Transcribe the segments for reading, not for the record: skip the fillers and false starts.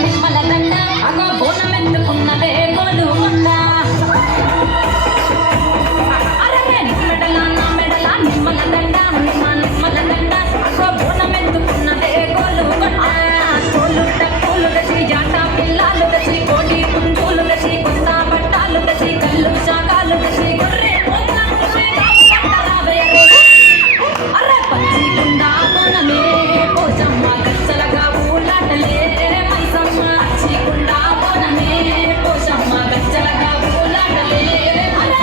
నిమ్మల దండ అగో బోనం ఎత్తుకున్నదే గోలుకొండ అరే మెడల నా మెడల నిమ్మల దండ నిమ్మల దండ అగో బోనం ఎత్తుకున్నదే గోలుకొండ తోలు టక్కులు దసి జాట పిల్లాలు దసి కోడి పుంజులు దసి కొత్త బట్టాలు దసి కళ్ళు శాకాలు దసి గొర్రె అరే పచ్చి గుండా బోనమే పోచమ్మ గచ్చలగా ఊలాటలే మైసమ్మ పచ్చి గుండా బోనమే పోచమ్మ గచ్చలగా ఊలాటలే అరే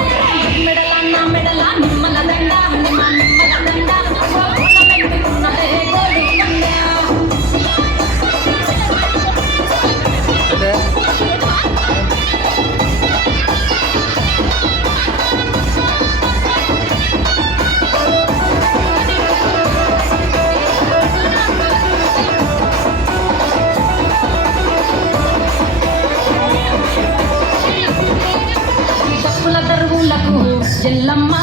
మెడల నా మెడల నిమ్మల దండ నిమ్మల దండ బోనం ఎత్తుకున్నదే గోలుకొండ డప్పుల దరువులకు ఎల్లమ్మ